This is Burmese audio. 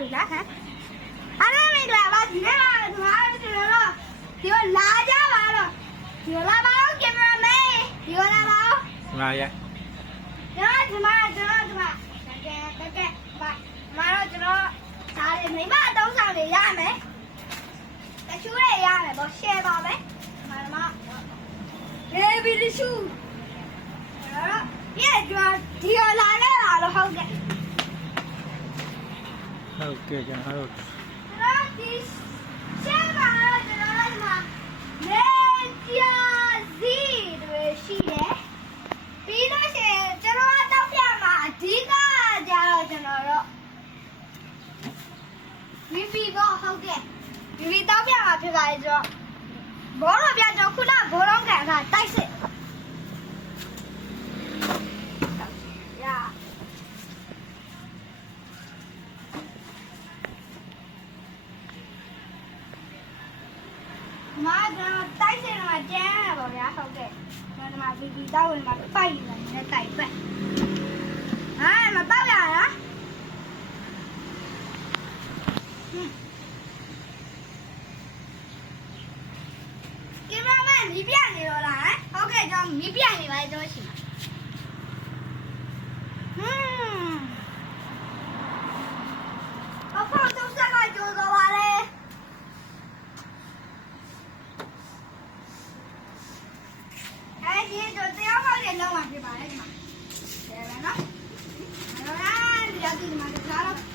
ပြီလားဟမ်အားလုံးမင်္ဂလာပါဒီနေ့ကကျွန်တော်ဒီလာကြပါတော့ဒီလာပါဦးကင်မရာမန်ဒီလာပါဦးငါရဒီမှာကဲပါမတော့ကျွန်တော်ဒါလေးမိမအတုံးဆောင်တွေရမယ်တချို့တွေရမယ်ပေါ့ share ပါမယ်လေဗီဒီရှူအဲ့ဒီကျွန်တော်ဒီလာခဲ့တာလို့ဟုတ်ကဲ့ကျွန်တော်တို့ဒီရှင်းပါတော့ကျွန်တော်တို့မှာလေဂျာစီတွေရှိတယ်ပြီးတော့ရှင်ကျွန်တော်တောက်ပြမှာအဓိကကြတော့ကျွန်တော်တို့VV တော့ဟုတ်ကဲ့ VV တောက်ပြမှာဖြစ်ပါလေဆိုတော့ဘောတော့ပြကျွန်တော်ခုနဘောလုံးကန်ကတိုက်စစ်ရမာကျွန်တော်တိုက်စစ်တော့ကျန်းရပါဗျာဟုတ်ကဲ့ကျွန်တော်ဒီမှာ VV တောက်ဝင်မှာပိုက်နေတာနဲ့တိုက်ပတ်ဟာမတောက်ရလားမီးပြနေတော့လားဟုတ်ကဲ့ကျွန်တော်မီးပြနေပါလေတော့ရှိမှာအဖေတော့ဆက်ကကြိုးတော့ပါလေအဲဒီတော့တရားမှလည်းလုံးဝပြပါလေဒီမှာတယ်နော်အဲ့တော့ဒီအတူဒီမှာကြားတော့